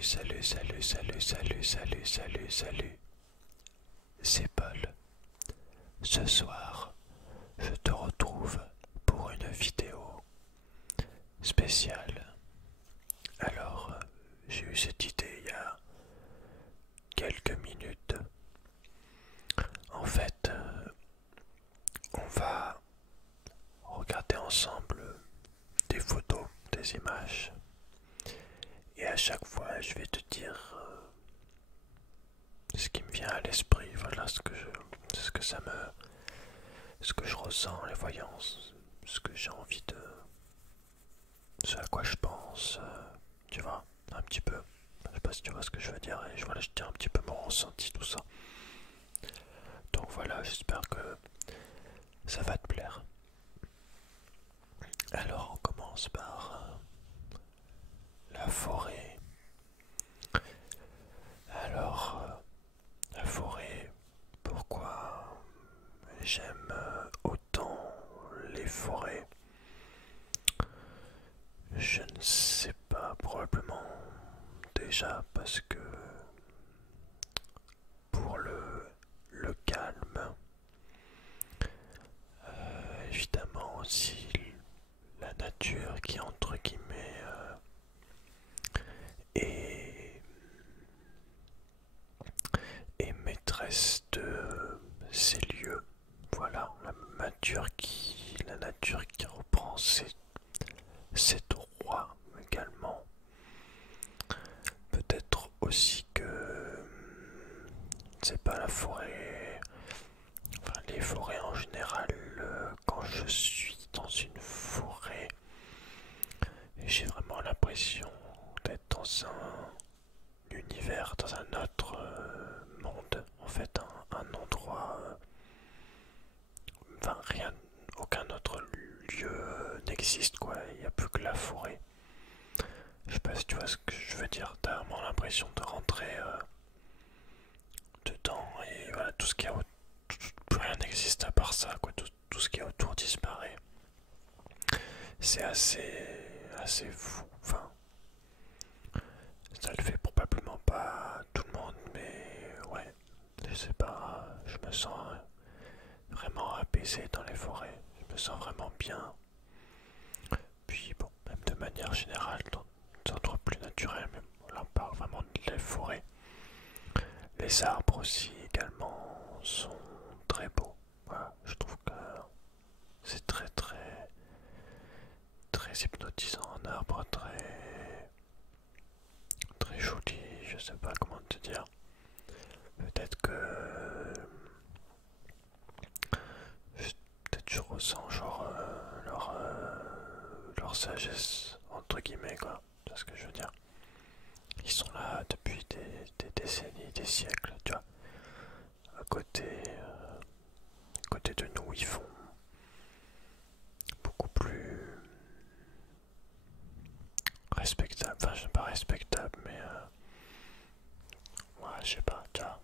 salut. C'est Paul. Ce soir, je te retrouve pour une vidéo spéciale. Alors, j'ai eu cette idée il y a quelques minutes. En fait, on va regarder ensemble des photos, des images. Et à chaque fois, je vais te dire ce qui me vient à l'esprit. Voilà ce que je ressens en les voyant, ce que j'ai envie de, ce à quoi je pense. Tu vois, un petit peu. Je sais pas si tu vois ce que je veux dire. Et voilà, je tiens un petit peu mon ressenti, tout ça. Donc voilà, j'espère que ça va te plaire. Alors, on commence par la forêt. Alors, la forêt, pourquoi j'aime autant les forêts? Je ne sais pas, probablement déjà parce que pour le calme, évidemment aussi la nature qui entre guillemets est, est maîtresse de ces lieux. Voilà, la nature qui reprend ses droits également. Peut-être aussi que c'est pas la forêt, enfin les forêts en général, quand je suis dans une forêt, j'ai vraiment l'impression d'être dans un univers, dans un autre monde, en fait, un endroit, enfin rien, aucun autre lieu n'existe quoi, il n'y a plus que la forêt. Je sais pas si tu vois ce que je veux dire, t'as vraiment l'impression de rentrer dedans et voilà, tout ce qui est autour, plus rien n'existe à part ça, quoi, tout ce qui est autour disparaît. C'est assez fou, enfin, ça le fait probablement pas tout le monde, mais ouais, je sais pas, je me sens vraiment apaisé dans les forêts, je me sens vraiment bien. Puis bon, même de manière générale, dans des endroits plus naturels, mais là on parle vraiment des forêts. Les arbres aussi également sont très beaux. Voilà, je trouve que c'est très hypnotisant, un arbre très joli, je sais pas comment te dire. Peut-être que peut-être je ressens genre leur sagesse entre guillemets quoi. C'est ce que je veux dire. Ils sont là depuis des décennies, des siècles, tu vois. À côté de nous, ils font beaucoup plus respectable. Enfin, je sais pas respectable, mais ouais, je sais pas, tu vois.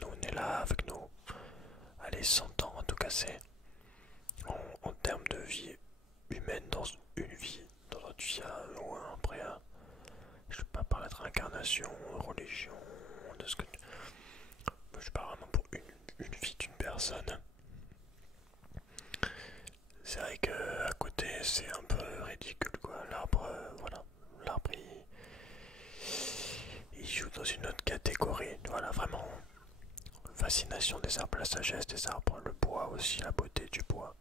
Nous, on est là avec nous. Allez, 100 ans, en tout cas, c'est en termes de vie humaine dans une vie, dans notre vie loin après. Je sais pas parler de réincarnation, religion, de ce que. Je parle vraiment pour une vie d'une personne. C'est vrai que à côté c'est un peu ridicule quoi. L'arbre, voilà, l'arbre il joue dans une autre catégorie. Voilà, vraiment fascination des arbres, la sagesse des arbres, le bois aussi, la beauté du bois.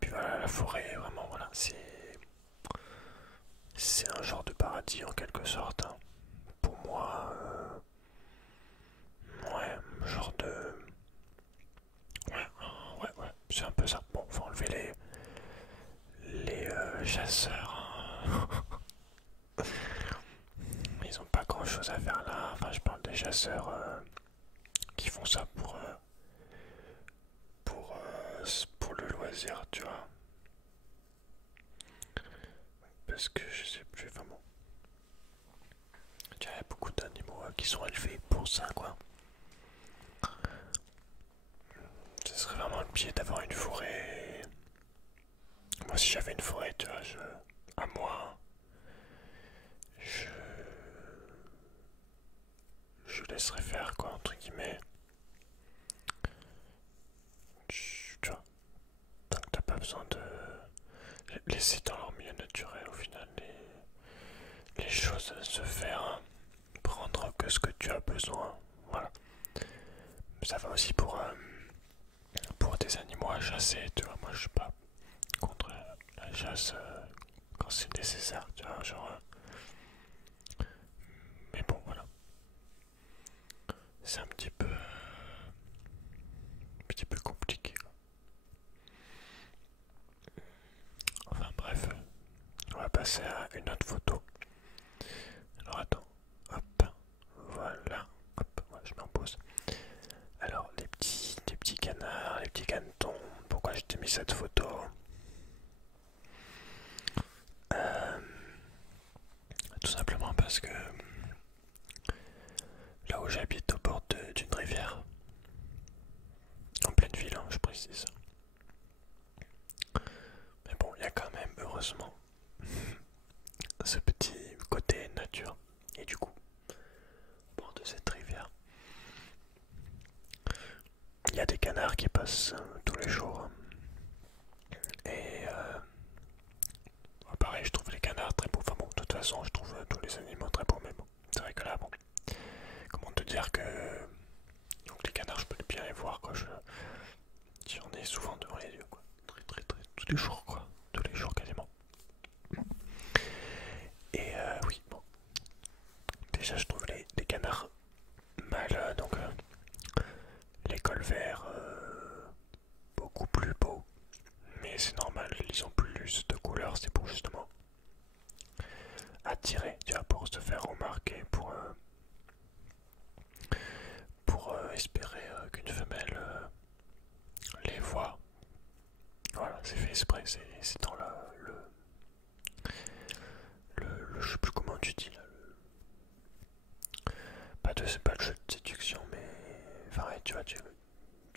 Puis voilà, la forêt, vraiment voilà, c'est un genre de paradis en quelque sorte. Hein. Pour moi, ouais, genre de ouais, c'est un peu ça. Bon, faut enlever les chasseurs. Ils ont pas grand chose à faire là. Enfin, je parle des chasseurs qui font ça pour le loisir, tu vois. Parce que je sais plus vraiment. Il y a beaucoup d'animaux qui sont élevés pour ça, quoi. Ce serait vraiment le pied d'avoir une forêt. Moi, si j'avais une forêt, tu vois, à moi, laisserait faire, quoi, entre guillemets. Tu vois, donc t'as pas besoin de laisser dans leur milieu naturel, au final, les choses se faire, hein. Prendre que ce que tu as besoin, voilà. Ça va aussi pour des animaux à chasser, tu vois, moi je suis pas contre la chasse quand c'est nécessaire, tu vois, genre... mais bon, voilà. C'est un petit peu compliqué, quoi. Enfin bref, on va passer à une autre photo. Alors attends, hop, voilà, hop, ouais, je mets en pause. Alors les petits canards, les petits canetons, pourquoi je t'ai mis cette photo? Euh, Tout simplement parce que là où j'habite, au bord d'une rivière, en pleine ville, hein, je précise. Mais bon, il y a quand même, heureusement, ce petit côté nature. Et du coup, au bord de cette rivière, il y a des canards qui passent tous les jours. Et pareil, je trouve les canards très beaux. Enfin bon, de toute façon, je trouve tous les animaux très beaux. Mais bon, c'est vrai que là, bon, comment te dire que... Donc les canards, je peux bien les voir, quoi. J'en ai souvent devant les yeux, quoi. Tous les jours, quoi. Tous les jours, quasiment. Et oui, bon. Déjà, je trouve les canards mâles, donc les colverts, beaucoup plus beaux. Mais c'est normal, ils ont plus de couleurs, c'est pour justement attirer, tu vois, pour se faire remarquer, pour espérer qu'une femelle les voit. Voilà, c'est fait exprès, c'est dans je sais plus comment tu dis là, c'est pas le jeu de séduction, mais enfin ouais, tu vois, tu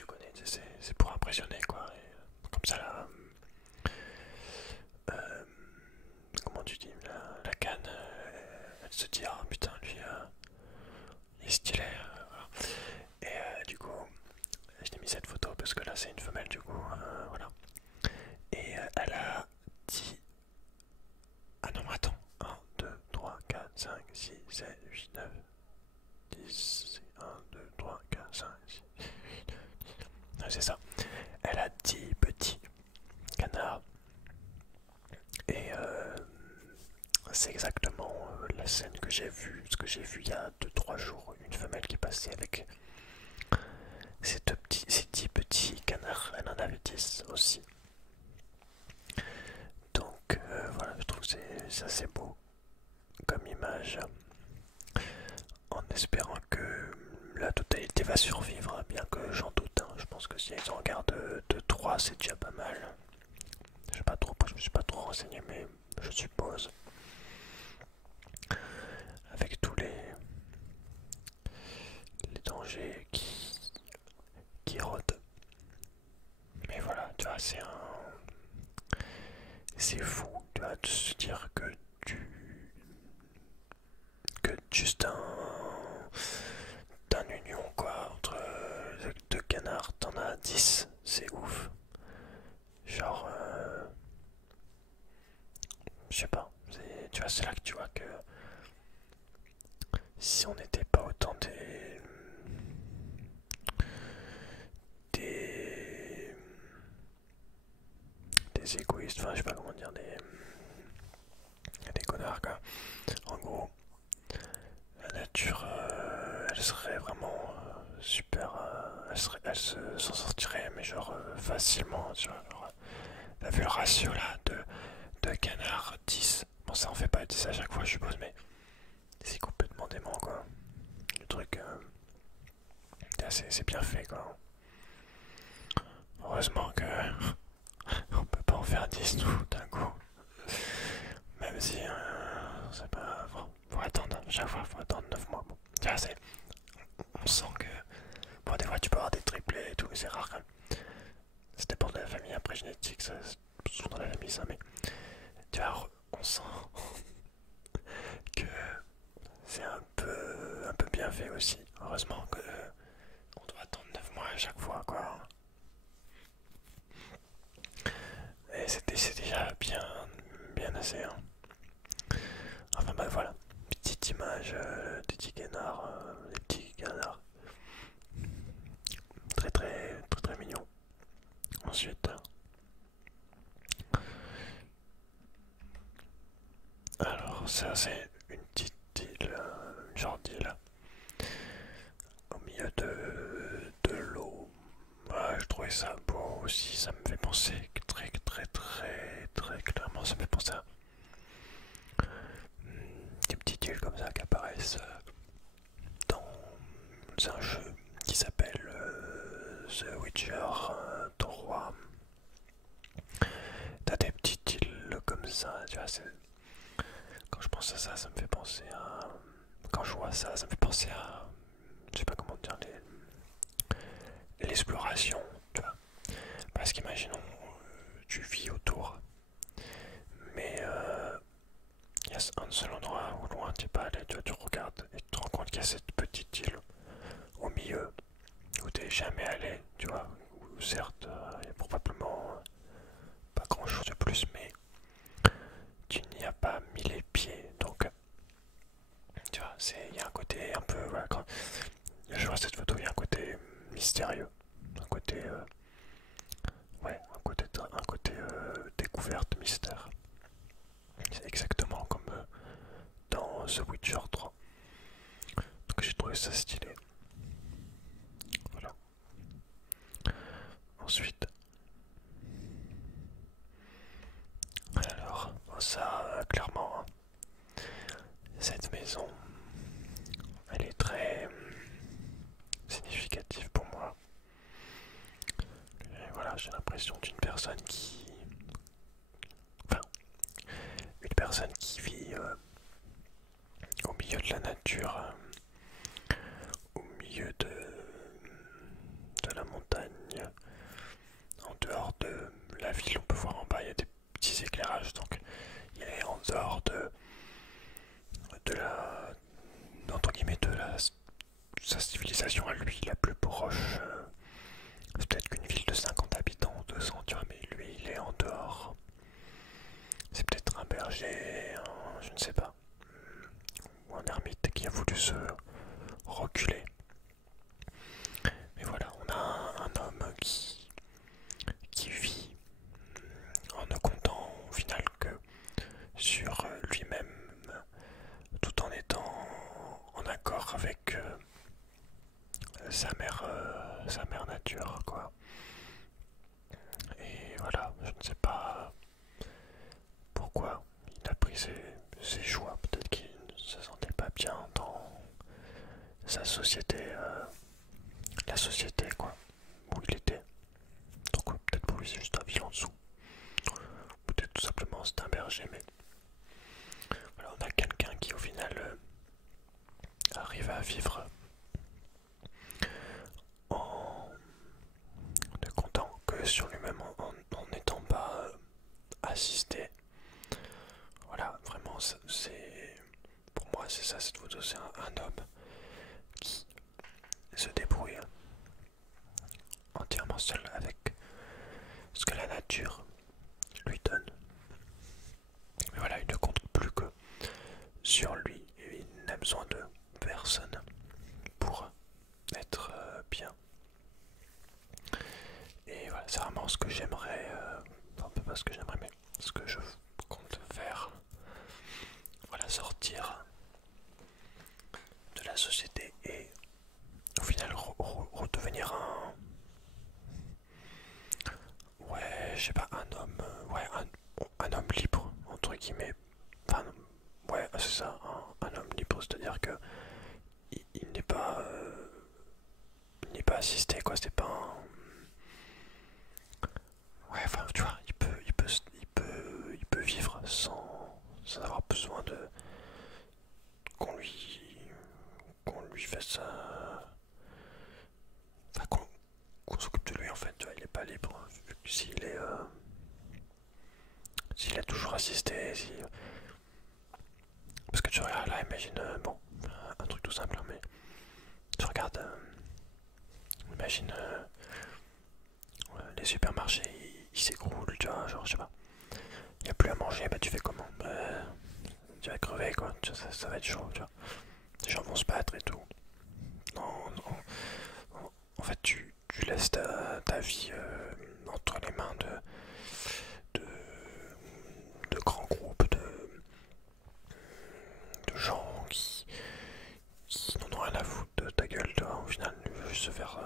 connais, c'est pour impressionner, quoi. Et, comme ça là, euh, comment tu dis, la canne, elle se dit ah putain lui, il est stylé, voilà. Et du coup, je t'ai mis cette photo parce que là c'est une femelle, du coup, voilà. Et elle a dit, ah non attends, 1, 2, 3, 4, 5, 6, 7, 8, 9, 10, 1, 2, 3, 4, 5, 6, c'est ça. Elle a 10 petits canards. Et c'est exactement la scène que j'ai vue, ce que j'ai vu il y a 2 3 jours. Une femelle qui passait avec ces 10 petits canards. Elle en avait 10 aussi. Donc voilà, je trouve que c'est assez beau comme image. En espérant que la totalité va survivre, bien que j'en doute, hein. Je pense que si elles en gardent 2 3, c'est déjà pas mal. Je sais pas trop, je me suis pas trop renseigné, mais je suppose. Avec tous les dangers qui rôdent. Mais voilà, tu vois, c'est fou, tu vois, de se dire que juste d'un union, quoi, entre 2 canards, t'en as 10, c'est ouf. Genre, je sais pas, tu vois, c'est là que tu vois que si on n'était pas autant des, des égoïstes, enfin je sais pas comment dire, des connards, quoi. En gros, la nature, elle serait vraiment super, elle s'en sortirait, mais genre facilement, tu vois. Genre, t'as vu le ratio là de canards 10. Bon, ça en fait pas 10 à chaque fois, je suppose, mais c'est complètement dément, quoi. Le truc, c'est bien fait, quoi. Heureusement que on peut pas en faire 10 tout d'un coup. Même si c'est pas. Faut attendre, chaque fois faut attendre 9 mois. Bon, tu vois, on sent que. Bon, des fois tu peux avoir des triplés et tout, c'est rare quand même. Ça dépend de la famille, après génétique, ça, c'est souvent dans la famille ça, mais. Tu vois, on sent que c'est un peu bien fait aussi. malheureusement que on doit attendre 9 mois à chaque fois, quoi. Et c'est déjà bien assez, hein. Enfin bah voilà, petite image des petits canards, des petits canards. Très mignon. Ensuite, alors ça c'est une petite île, une genre d'île au milieu de l'eau. Ouais, je trouvais ça beau aussi, ça me fait penser très clairement, ça me fait penser à des petites îles comme ça qui apparaissent dans un jeu qui s'appelle The Witcher 3. T'as des petites îles comme ça, tu vois, quand je pense à ça, ça me fait penser à... Quand je vois ça, ça me fait penser à... Je sais pas comment dire, l'exploration, tu vois. Parce qu'imaginons, tu vis autour, mais il y a un seul endroit où loin tu es pas allé, tu vois, tu regardes et tu te rends compte qu'il y a cette petite île au milieu où t'es jamais allé, tu vois. Où certes, il y a probablement pas grand chose de plus, mais tu n'y as pas mis les pieds, donc tu vois, il y a un côté un peu, voilà, quand je vois cette photo, il y a un côté mystérieux, un côté, ouais, un côté découverte, mystère. C'est exactement comme dans The Witcher 3. Donc j'ai trouvé ça stylé. Voilà. Ensuite, alors, ça, clairement, hein, cette maison, elle est très significative pour moi. Et voilà, j'ai l'impression d'une personne qui... Enfin, une personne qui vit au milieu de la nature, au milieu de la montagne, en dehors de la ville. On peut voir en bas, il y a des petits éclairages, donc il est en dehors de la... entre guillemets, sa civilisation à lui, la plus proche. C'est peut-être qu'une ville de 50 habitants ou 200, tu vois, mais lui, il est en dehors. C'est peut-être un berger, je ne sais pas, ou un ermite qui a voulu se reculer. Mais voilà, on a un homme qui vit en ne comptant au final que sur lui-même, tout en étant en accord avec sa mère nature, quoi. Et voilà, je ne sais pas pourquoi il a pris ses choix. Peut-être qu'il ne se sentait pas bien dans sa société, la société, quoi, où il était. Donc peut-être pour lui c'est juste un ville en dessous. Peut-être tout simplement c'est un berger, mais voilà, on a quelqu'un qui au final arrive à vivre en ne comptant que sur lui-même, en n'étant pas assisté. Voilà, vraiment, c'est pour moi c'est ça cette photo, c'est un homme qui se débrouille entièrement seul avec ce que la nature lui donne. Mais voilà, il ne compte plus que sur lui et il n'a besoin de personne pour être bien. Et voilà, c'est vraiment ce que j'aimerais, enfin pas ce que j'aimerais, mais ce que je compte faire. Voilà, sortir de la société et au final redevenir ouais, je sais pas, un homme, ouais, un homme libre, entre guillemets. Enfin, ouais, c'est ça, un homme libre, c'est-à-dire que il n'est pas, il n'est pas assisté, quoi, c'est pas un... Ouais, enfin, tu vois, il peut vivre sans avoir besoin de qu'on lui, qu'on lui fasse, enfin, qu'on s'occupe de lui, en fait, tu vois, il est pas libre, vu que s'il a toujours assisté, si... Parce que tu regardes là, imagine, bon, un truc tout simple, hein, mais tu regardes t'imagines les supermarchés ils s'écroulent, tu vois, genre je sais pas. Il n'y a plus à manger, bah tu fais comment? Tu vas crever quoi, ça va être chaud, tu vois. Les gens vont se battre et tout. Non, non. En fait, tu laisses ta vie entre les mains de, de grands groupes de gens qui n'en ont rien à foutre de ta gueule, tu vois. Au final, ils veulent juste se faire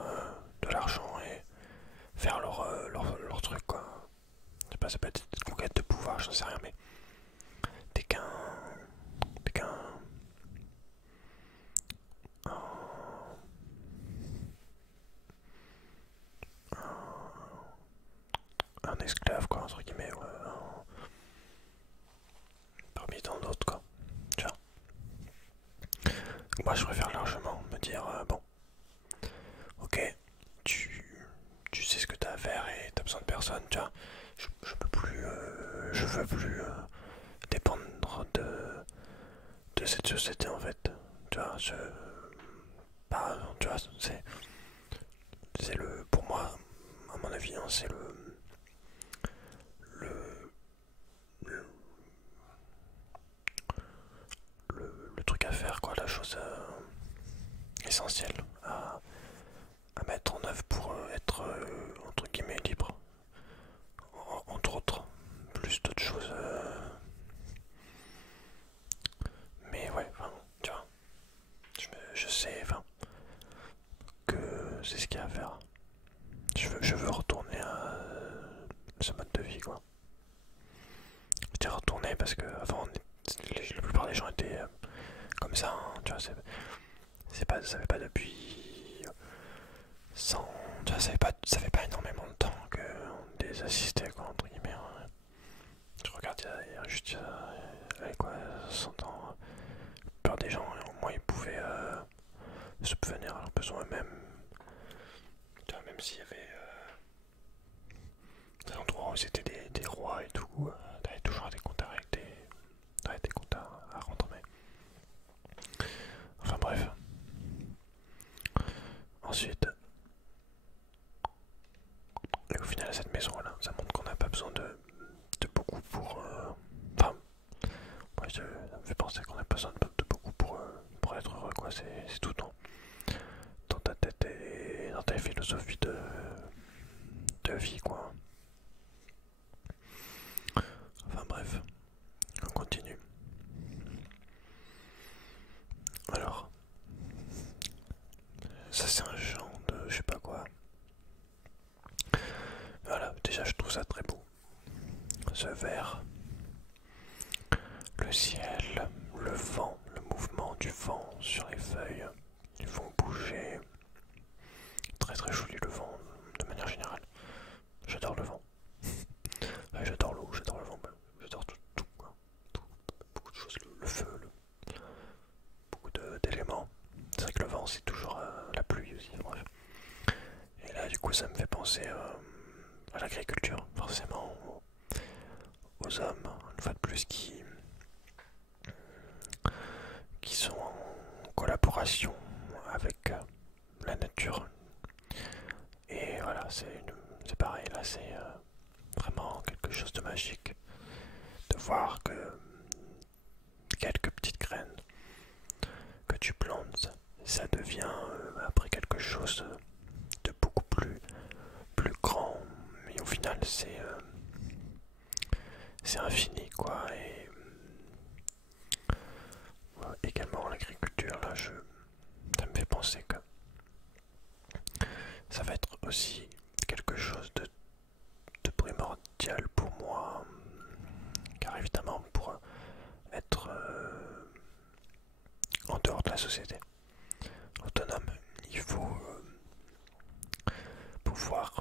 de l'argent et faire leur truc, quoi. Je sais pas, ça peut être une conquête de pouvoir, j'en sais rien, mais t'es qu'un. T'es qu'un. Un esclave, quoi, entre guillemets, ouais, parmi tant d'autres, quoi. Tu vois. Moi, je préfère largement me dire, bon, ok, tu, tu sais ce que t'as à faire et t'as besoin de personne, tu vois. Je peux plus, je veux plus dépendre de cette société, en fait. Tu vois, bah, tu vois, c'est pour moi, à mon avis, hein, c'est le, le, le truc à faire, quoi, la chose essentielle à mettre en œuvre pour être entre guillemets libre. Entre autres, plus d'autres choses. Mais ouais, enfin, tu vois, je sais enfin, que c'est ce qu'il y a à faire. Je veux retourner à ce mode de vie, quoi. Je dis retourner parce que avant, la plupart des gens étaient comme ça, hein, tu vois, ça fait pas depuis 100, tu vois, ça fait pas énormément de temps qu'on les assistait, quoi, entre guillemets. Hein. Je regarde, il y a juste, allez, quoi, 100 ans, la plupart des gens, au moins, ils pouvaient subvenir à leurs besoins eux-mêmes. Tu vois, même s'il y avait des endroits où c'était des rois et tout, t'avais toujours des comptes à régler, t'avais des comptes à rendre, mais... Enfin bref. Ensuite, et au final, cette maison-là, ça montre qu'on n'a pas besoin de beaucoup pour... Enfin, moi, ça me fait penser qu'on n'a pas besoin de beaucoup pour être heureux, quoi. C'est tout dans ta tête et dans ta philosophie de vie, quoi. Enfin bref, on continue. Alors, ça c'est un genre de je sais pas quoi. Voilà, déjà je trouve ça très beau. Ce vert, le ciel, le vent, le mouvement du vent sur les feuilles, ils font bouger. Très très joli le vent de manière générale. J'adore le vent. Ouais, j'adore l'eau, j'adore le vent, j'adore tout, quoi. Tout, beaucoup de choses, le feu, beaucoup d'éléments. C'est vrai que le vent c'est toujours la pluie aussi, bref. Et là du coup ça me fait penser à l'agriculture, forcément aux hommes, une fois de plus, qui sont en collaboration avec la nature. Et voilà, c'est pareil, là c'est vraiment quelque chose de magique de voir que quelques petites graines que tu plantes, ça devient après quelque chose de beaucoup plus grand. Mais au final, c'est infini, quoi. Et également l'agriculture, là, ça me fait penser que ça va être aussi quelque chose de primordial pour moi, car évidemment, pour être en dehors de la société, autonome, il faut pouvoir,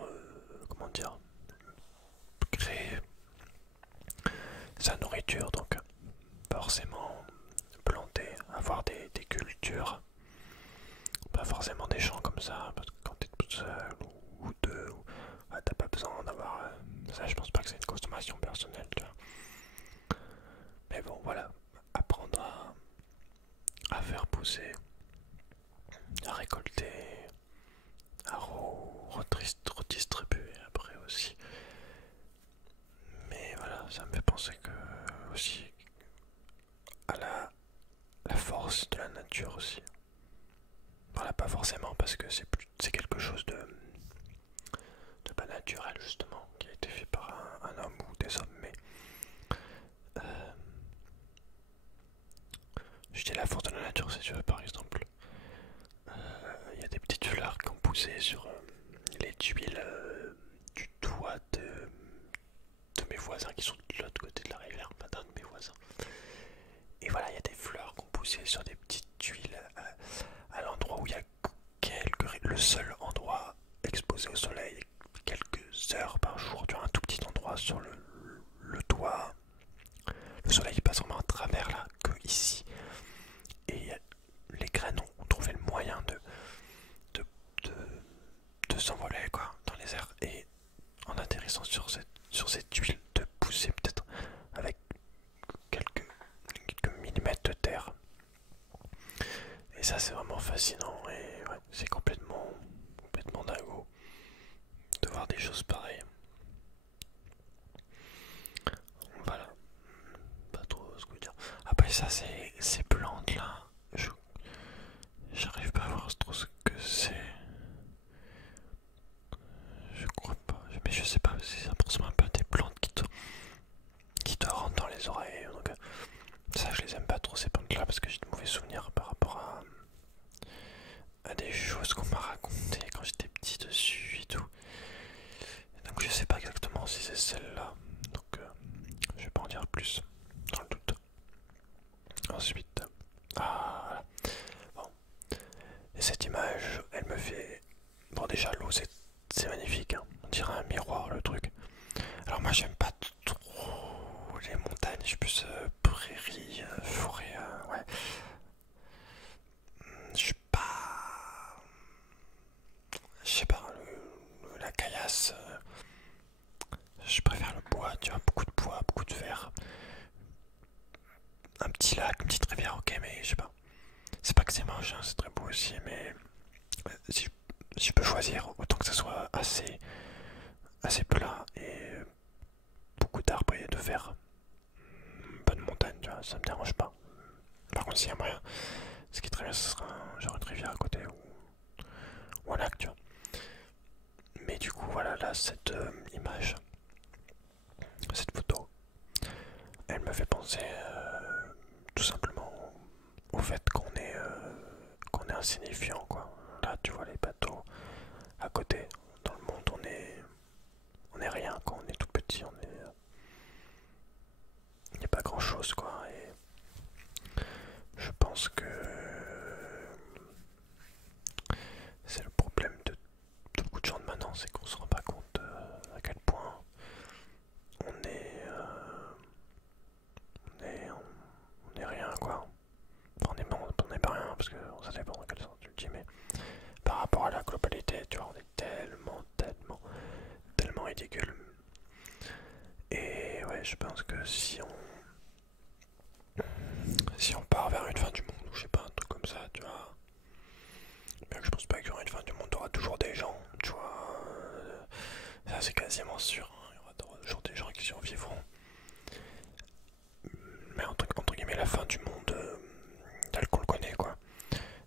comment dire, créer sa nourriture, donc forcément planter, avoir des cultures, pas forcément des champs comme ça, parce que quand t'es tout seul ou deux, t'as pas besoin d'avoir ça, je pense pas que c'est une consommation personnelle, tu vois. Mais bon, voilà, apprendre à faire pousser, à récolter, redistribuer après aussi. Mais voilà, ça me fait penser que aussi à la force de la nature aussi. Voilà, pas forcément parce que c'est quelque chose de pas naturel justement, qui a été fait par un homme ou des hommes, mais euh, je dis la force de la nature, si tu veux, par exemple. Il y a des petites fleurs qui ont poussé sur les tuiles du toit de mes voisins qui sont de l'autre côté de la rivière, enfin d'un de mes voisins. Et voilà, il y a des fleurs qui ont poussé sur des petites tuiles à l'endroit où il y a le seul endroit exposé au soleil, quelques heures par jour, tu vois, un tout petit endroit sur le toit. Le soleil passe vraiment à travers là, que ici. Et les graines ont trouvé le moyen de, de, de s'envoler quoi dans les airs. Et en atterrissant sur cette tuile, de pousser peut-être avec quelques millimètres de terre. Et ça c'est vraiment fascinant et ouais, c'est complètement dingo de voir des choses pareilles. Voilà, pas trop ce que je veux dire. Après ça, ces plantes là, j'arrive pas à voir trop ce que c'est. Je crois pas, mais je sais pas si ça ressemble un peu à des plantes qui te rentrent dans les oreilles. Donc ça, je les aime pas trop ces plantes là parce que j'ai de mauvais souvenirs par rapport à des choses qu'on m'a racontées quand j'étais petit dessus et tout. Donc je sais pas exactement si c'est celle-là. Donc je vais pas en dire plus dans le doute. Ensuite, voilà. Bon. Et cette image, elle me fait... Bon déjà l'eau c'est magnifique, hein. On dirait un miroir le truc. Alors moi j'aime pas trop les montagnes, je suis plus prairie, forêt, ouais. Je suis pas... Je sais pas, la caillasse, je préfère le bois, tu vois, beaucoup de bois, beaucoup de verre. Un petit lac, une petite rivière, ok, mais je sais pas. C'est pas que c'est moche, hein, c'est très beau aussi, mais si je peux choisir, autant que ça soit assez plat et beaucoup d'arbres et de verre. Pas de montagne, tu vois, ça me dérange pas. Par contre, s'il y a moyen, ce qui est très bien, ce sera genre une rivière à côté ou un lac, tu vois. Mais du coup, voilà, là, cette image, cette photo, elle me fait penser tout simplement au fait qu'on est insignifiant, quoi. Là, tu vois les bateaux à côté. Dans le monde, on est rien, quand on est tout petit, il n'y a pas grand chose, quoi. Et je pense que c'est le problème de beaucoup de gens de maintenant, c'est qu'on se rend pas compte à quel point on est, on est rien, quoi. Enfin, on est pas rien, parce que ça dépend dans quel sens tu le dis, mais par rapport à la globalité, tu vois, on est tellement ridicule. Et ouais, je pense que si on part vers une fin du monde, ou je sais pas, un truc comme ça, tu vois, bien que je pense pas qu'il y aura une fin du monde, il y aura toujours des gens, tu vois, ça c'est quasiment sûr, hein, il y aura toujours des gens qui survivront. Mais entre guillemets, la fin du monde, tel qu'on le connaît, quoi,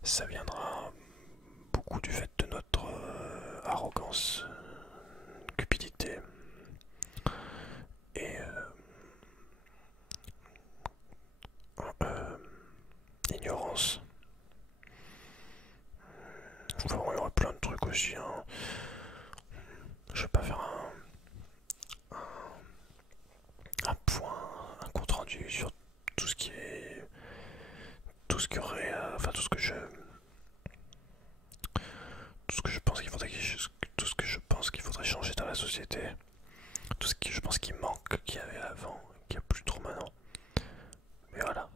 ça viendra beaucoup du fait de notre arrogance, cupidité et ignorance. Enfin, il y aura plein de trucs aussi, hein. Je vais pas faire un point, un compte rendu sur tout ce qui est, tout ce qui aurait, enfin tout ce que je pense qu'il faudrait, tout ce que je pense qu'il faudrait changer dans la société, tout ce que je pense qu'il manque, qu'il y avait avant, qu'il n'y a plus trop maintenant. Mais voilà,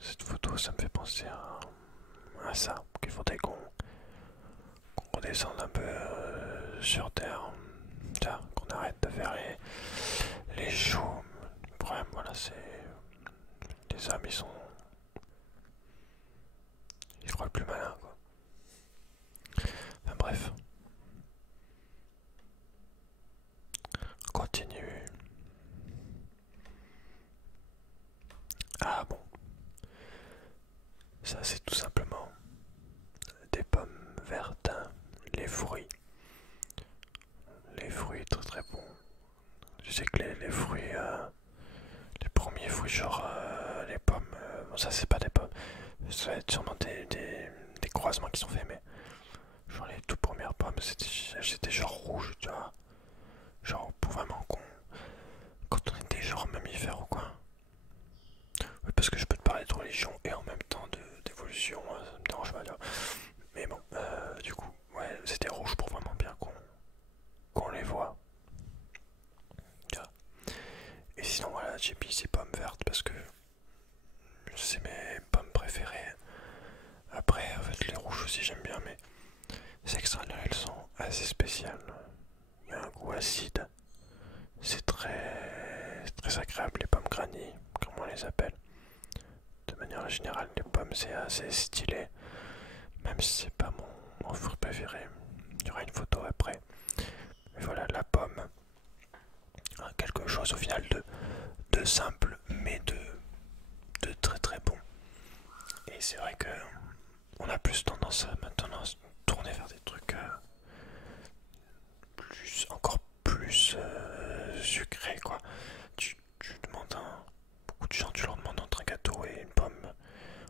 cette photo, ça me fait penser à ça, qu'il faudrait qu'on redescende un peu sur Terre, qu'on arrête de faire les shows. Le problème, voilà, c'est les hommes, ils croient le plus malin, quoi. Enfin bref. Ça, c'est tout simplement des pommes vertes, hein. Les fruits. Les fruits très très bons. Je sais que les fruits, les premiers fruits, genre les pommes, bon, ça c'est pas des pommes, ça va être sûrement des croisements qui sont faits, mais genre les toutes premières pommes, c'était genre rouge, tu vois. Genre pour vraiment quand on était genre mammifère ou quoi. Oui, parce que je peux te parler de religion et en même temps d'évolution, ça me dérange pas, tu vois. Mais bon, du coup, ouais, c'était rouge pour vraiment bien qu'on les voit. Tu vois. Et sinon, voilà, j'ai mis ces pommes vertes parce que c'est mes pommes préférées. Après, en fait, les rouges aussi j'aime bien, mais ces extraits-là, elles sont assez spéciales. Il y a un goût acide. C'est très agréable, les pommes granny, comme on les appelle. De manière générale, les pommes, c'est assez stylé. Même si c'est pas mon fruit préféré. Il y aura une photo après. Mais voilà, la pomme. Quelque chose au final de simple, mais de très très bon. Et c'est vrai que on a plus tendance à maintenant se tourner vers des trucs encore plus sucrés, quoi. Tu demandes beaucoup de gens, tu leur demandes entre un gâteau et une pomme.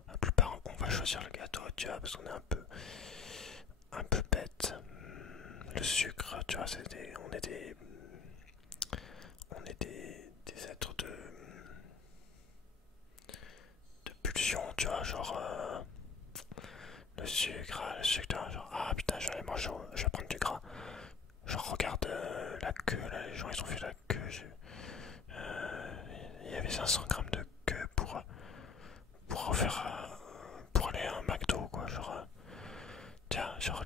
La plupart, on va choisir le gâteau, tu vois, parce qu'on est un peu bête. Le sucre, tu vois, on est des êtres de pulsion, tu vois, genre le sucre, tu vois, genre ah putain, je vais aller manger, je vais prendre du gras. Genre regarde la queue, là, les gens ils ont fait la queue. Il y avait 500 grammes de queue pour refaire pour aller à un McDo, quoi, genre tiens, genre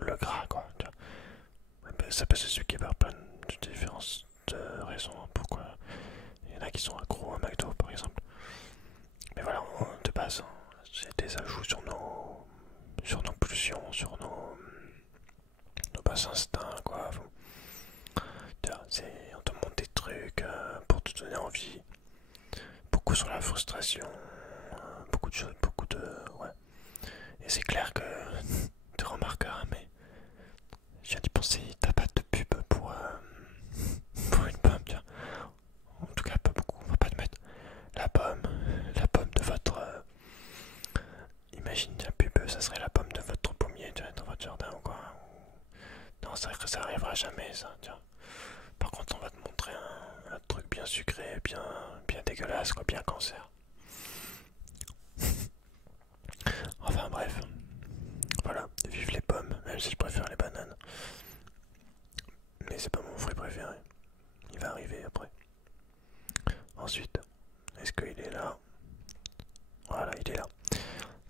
le gras, quoi, tu vois. Ouais, bah, ça peut s'expliquer par plein de différentes raisons, hein, pourquoi il y en a qui sont accros à McDo, par exemple. Mais voilà, de base, hein, c'est des ajouts sur nos pulsions, sur nos bas instincts, quoi. On te montre des trucs pour te donner envie. Beaucoup sur la frustration, beaucoup de choses, beaucoup de... Ouais. Et c'est clair que tu remarqueras, mais je viens d'y penser, t'as pas de pub pour une pomme, tiens. En tout cas, pas beaucoup, on va pas te mettre la pomme de votre... imagine la pub, ça serait la pomme de votre pommier, tu vois, dans votre jardin ou quoi. Non, c'est vrai que ça arrivera jamais, ça, tiens. Par contre, on va te montrer un truc bien sucré, bien dégueulasse, quoi, bien cancer. Enfin bref, voilà, vive les pommes, même si je préfère les bananes. Mais c'est pas mon fruit préféré. Il va arriver après. Ensuite, est-ce qu'il est là? Voilà, il est là.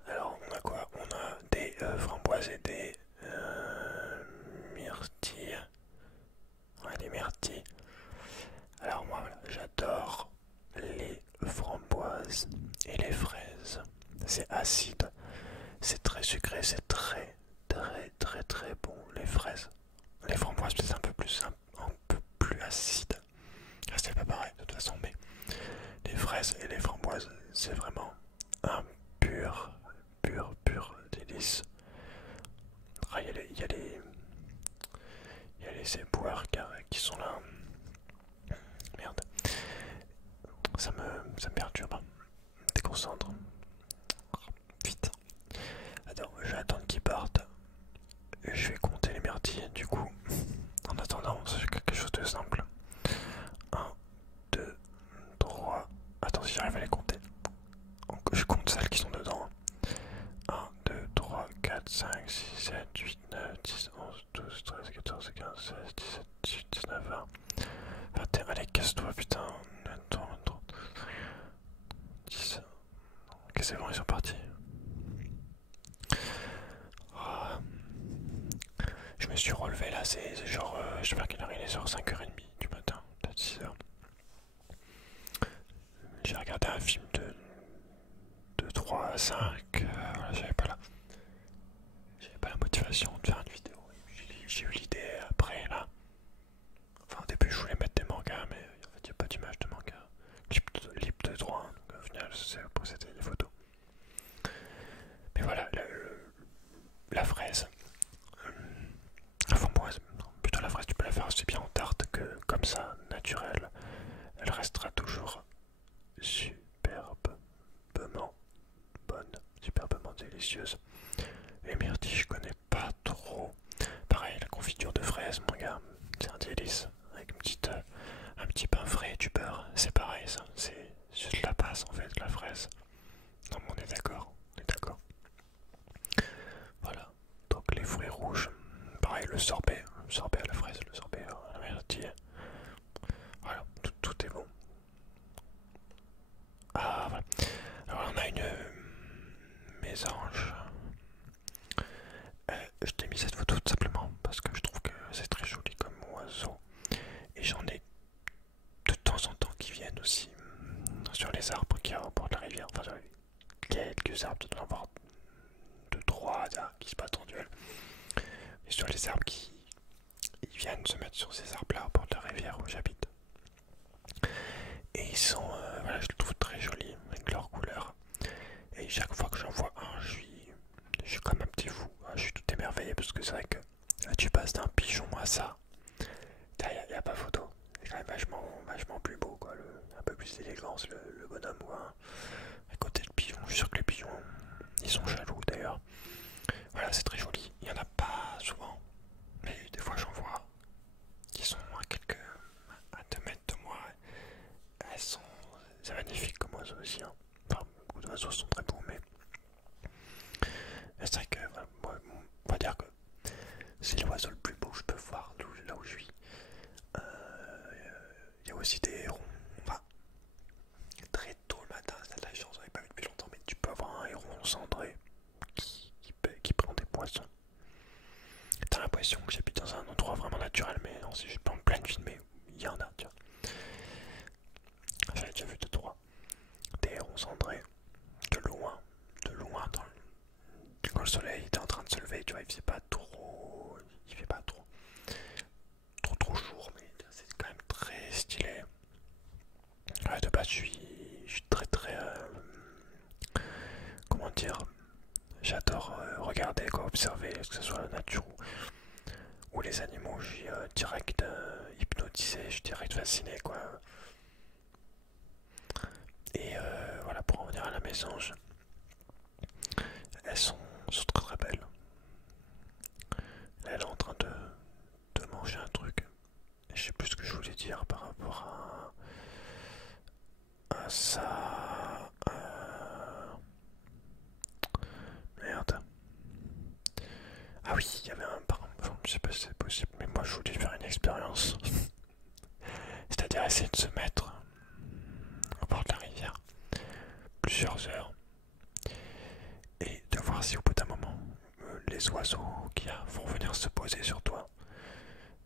Alors, on a quoi? On a des framboises et des myrtilles. Ouais, des myrtilles. Alors moi, voilà, j'adore les framboises et les fraises. C'est acide, c'est très sucré, c'est très très très très bon. Les fraises, les framboises peut-être un peu plus acide. C'est pas pareil de toute façon, mais les fraises et les framboises, c'est vraiment un pur délice. Ah, il y a les éboueurs qui sont là. Merde, ça me perturbe. Déconcentre. Vite. Attends, je vais attendre qu'ils partent. Je vais compter les myrtilles du coup. En attendant, c'est quelque chose de simple. Un, 2, 3. Attends, si j'arrive à les compter. Donc, je compte celles qui sont dedans. 1, 2, 3, 4, 5, 6, 7, 8, 9, 10, 11, 12, 13, 14, 15, 16, 17, 18, 19, 20. 21, allez, casse-toi, putain. 23, 23, 10. Ok, c'est bon, ils sont partis. Oh. Je me suis relevé là, c'est genre, je sais pas quelle heure il est, genre 5h30 du matin, peut-être 6h. J'ai regardé un film de 3 à 5, voilà, j'avais pas la motivation de faire une vidéo. J'ai eu l'idée après là. Enfin au début je voulais mettre des mangas, mais en fait il n'y a pas d'image de manga. Libre de droit, hein, donc au final c'était des photos. délicieuses. Les myrtilles, je connais pas trop. Pareil, la confiture de fraises, mon gars, c'est un délice. Avec un petit pain frais et du beurre, c'est pareil ça. C'est juste la base en fait, la fraise. Non, mais on est d'accord, on est d'accord. Voilà, donc les fruits rouges, pareil, le sorbet à la fraise, le sorbet à la myrtille. Voilà, tout est bon. Ah, voilà. Alors, on a une mésange. Je t'ai mis cette photo tout simplement parce que je trouve que c'est très joli comme oiseau. Et j'en ai de temps en temps qui viennent aussi sur les arbres qui y a au bord de la rivière. Enfin, sur quelques arbres, tu dois en avoir 2, 3 qui se battent en duel. Et sur les arbres ils viennent se mettre sur ces arbres là au bord de la rivière où j'habite. Et ils sont, voilà, je les trouve très jolis avec leurs couleurs. Et chaque fois que j'en vois un, je suis comme un petit fou. Je suis tout émerveillé parce que c'est vrai que là, tu passes d'un pigeon à ça. Il n'y a pas photo. C'est quand même vachement plus beau, quoi. Un peu plus d'élégance, le bonhomme. Quoi. À côté du pigeon, je suis sûr que les pigeons, ils sont jaloux d'ailleurs. Voilà, c'est très joli. Il n'y en a pas souvent. Mais des fois, j'en vois qui sont à 2 mètres de moi. C'est magnifique comme oiseau aussi. Hein. Enfin, beaucoup d'oiseaux sont très beaux, mais c'est vrai que, voilà, on va dire que c'est l'oiseau le plus beau que je peux voir là où je vis. Il y a aussi des hérons. Enfin, très tôt le matin, c'est de la chance, on n'avait pas vu depuis longtemps, mais tu peux avoir un héron cendré qui prend des poissons. T'as l'impression que j'habite dans un endroit vraiment naturel, mais non, c'est juste pas en pleine ville, mais il y en a, tu vois. J'avais déjà vu 2, 3 des hérons cendrés de loin quand le soleil était en train de se lever, tu vois, il fait pas trop jour, mais c'est quand même très stylé. Ouais, de base, je suis très, comment dire, j'adore regarder, quoi, observer, que ce soit la nature ou les animaux, je suis direct hypnotisé, je suis direct fasciné, quoi. Et voilà, pour en revenir à la mésange, elles sont très belles. Là, elle est en train de manger un truc. Et je sais plus ce que je voulais dire par rapport à ça. Merde. Ah oui, il y avait un par exemple, je sais pas si c'est possible, mais moi je voulais faire une expérience. C'est-à-dire essayer de se mettre au bord de la rivière plusieurs heures et de voir si au bout d'un moment les oiseaux qu'il y a vont venir se poser sur toi.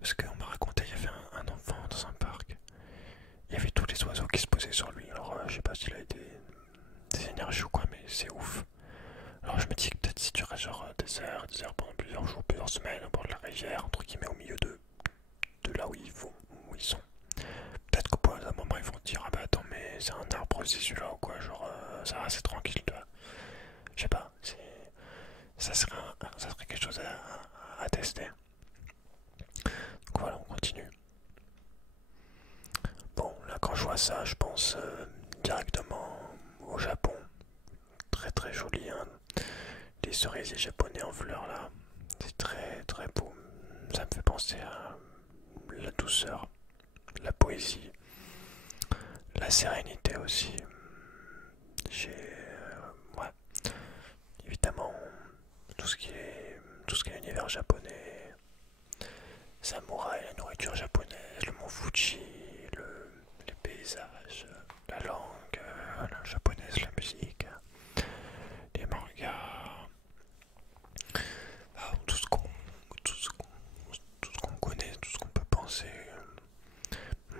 Parce qu'on m'a raconté, il y avait un enfant dans un parc. Il y avait tous les oiseaux qui se posaient sur lui. Alors je sais pas s'il a des énergies ou quoi, mais c'est ouf. Alors je me dis que peut-être si tu restes genre des heures pendant plusieurs jours, plusieurs semaines au bord de la rivière, entre guillemets au milieu de là où où ils sont. Peut-être qu'au bout d'un moment ils vont te dire ah bah attends mais c'est un arbre aussi celui-là ou quoi, genre ça va c'est tranquille toi. Je sais pas, ça serait quelque chose à tester. Donc voilà, on continue. Bon là quand je vois ça je pense directement au Japon. Très joli hein. Les cerisiers japonais en fleurs là, c'est très beau. Ça me fait penser à la douceur, la poésie, la sérénité aussi. J'ai ouais, évidemment tout ce qui est univers japonais, samouraï, la nourriture japonaise, le mont Fuji, les paysages, la langue, la japonaise, la musique, les mangas, tout ce qu'on connaît, tout ce qu'on peut penser.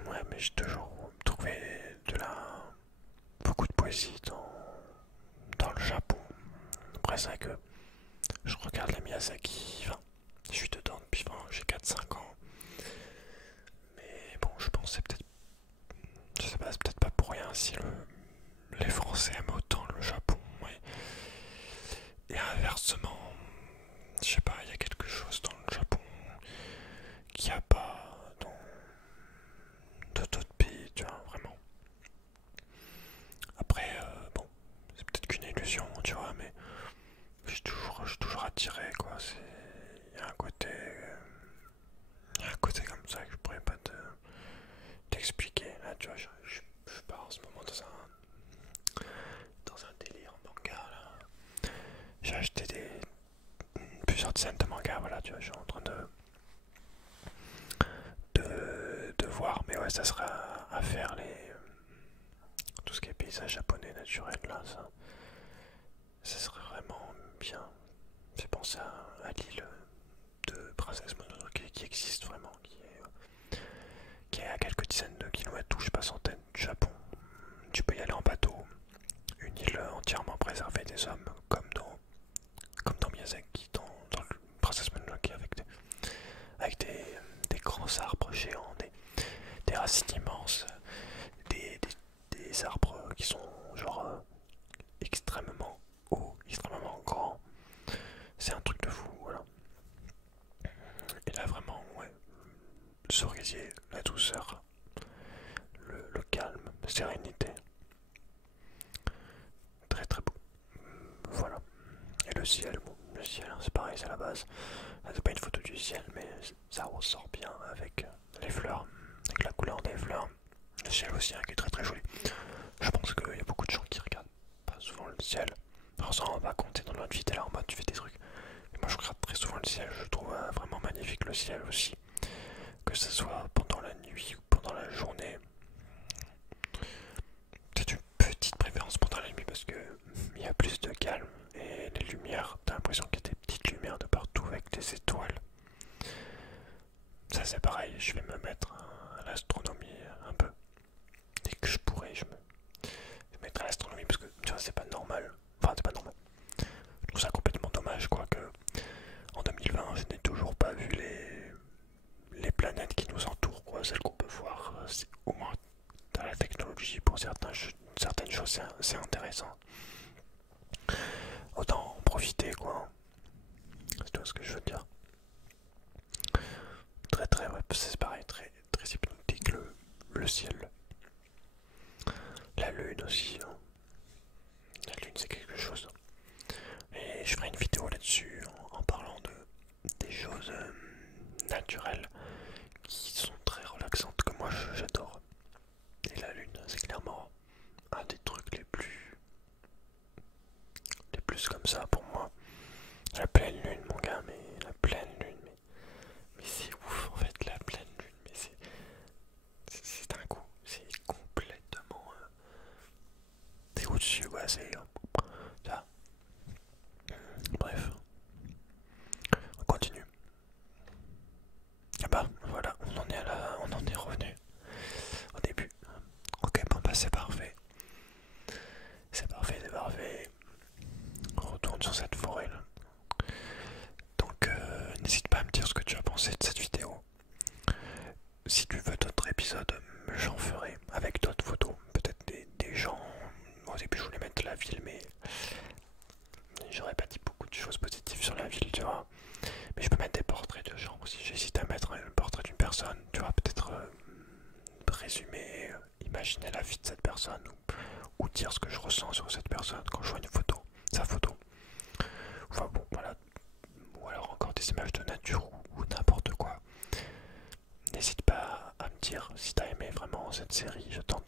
Ouais, mais j'ai toujours trouvé beaucoup de poésie dans le Japon. Après, c'est vrai que je regarde les Miyazaki, enfin, je suis dedans depuis j'ai 4, 5 ans. Mais bon, je pense que c'est peut-être, je sais pas, c'est peut-être pas pour rien si les Français aiment autant le Japon. Ouais. Et inversement, je sais pas, il y a quelque chose dans le Japon qu'il n'y a pas dans d'autres pays, tu vois, vraiment. Après, bon, c'est peut-être qu'une illusion, tu vois, mais je j'ai acheté plusieurs dizaines de mangas, voilà, tu vois, je suis en train de voir, mais ouais, ça sera à faire tout ce qui est paysage japonais naturel là, ça serait vraiment bien. J'ai pensé à l'île de Princesse Mononoke qui existe vraiment, qui est à quelques dizaines de kilomètres ou je sais pas centaines du Japon. Tu peux y aller en bateau, une île entièrement préservée des hommes, comme dans Miyazaki, dans le Princesse Mononoke, avec des grands arbres géants, des racines immenses, des arbres qui sont genre extrêmement hauts, extrêmement grands. C'est un truc de fou, voilà. Et là vraiment, ouais, le cerisier, la douceur, le calme, la sérénité. Très très beau. Voilà. Et le ciel, bon, le ciel, hein, c'est pareil, c'est la base. C'est pas une photo du ciel, mais ça ressort bien avec les fleurs, avec la couleur des fleurs. Le ciel aussi, hein, qui est très très joli. Je pense qu'il y a beaucoup de gens qui regardent pas souvent le ciel. Alors ça, on va compter dans notre vie, t'es là en mode tu fais des trucs. Mais moi je regarde très souvent le ciel, je trouve vraiment magnifique le ciel aussi. Que ce soit pendant la nuit ou pendant la journée. Peut-être une petite préférence pendant la nuit parce que il y a plus de calme et les lumières, t'as l'impression qu'il y a des petites lumières de partout avec des étoiles. Ça c'est pareil, je vais me mettre à l'astronomie un peu. Dès que je pourrai, je mettrai à l'astronomie parce que tu vois c'est pas normal. Enfin c'est pas normal. Je trouve ça complètement dommage quoi que en 2020 je n'ai toujours pas vu les planètes qui nous entourent quoi, celles qu'on peut voir. Au moins dans la technologie pour certaines choses c'est intéressant. Autant en profiter quoi. C'est tout ce que je veux dire. Très très ouais, c'est pareil, très, très hypnotique le ciel. La lune aussi. Hein. La lune c'est quelque chose. Et je ferai une vidéo là-dessus en parlant des choses naturelles qui sont très relaxantes que moi j'adore. Et la lune c'est clairement un des trucs les plus comme ça pour moi. La pleine lune mon gars, mais la pleine lune, mais c'est ouf en fait la pleine lune, mais c'est un coup, c'est complètement t'es au-dessus quoi, c'est ça. Bref, on continue. Ah bah voilà, on en est revenu au début. Ok, bon bah c'est parfait. C'est parfait, c'est parfait. On retourne sur cette forêt là. Donc n'hésite pas à me dire ce que tu as pensé de cette vidéo. Si tu veux d'autres épisodes, j'en ferai avec d'autres photos. Peut-être des gens. Au début je voulais mettre la ville, mais j'aurais pas dit beaucoup de choses positives sur la ville, tu vois. Mais je peux mettre des portraits de gens aussi. J'hésite à mettre un portrait d'une personne, tu vois, peut-être résumer, imaginer la vie de cette personne ou dire ce que je ressens sur cette personne quand je vois une photo, sa photo. Enfin bon, voilà. Ou alors encore des images de nature ou n'importe quoi. N'hésite pas à me dire si t'as aimé vraiment cette série. J'attends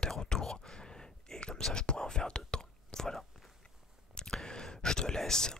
des retours. Et comme ça, je pourrais en faire d'autres. Voilà. Je te laisse.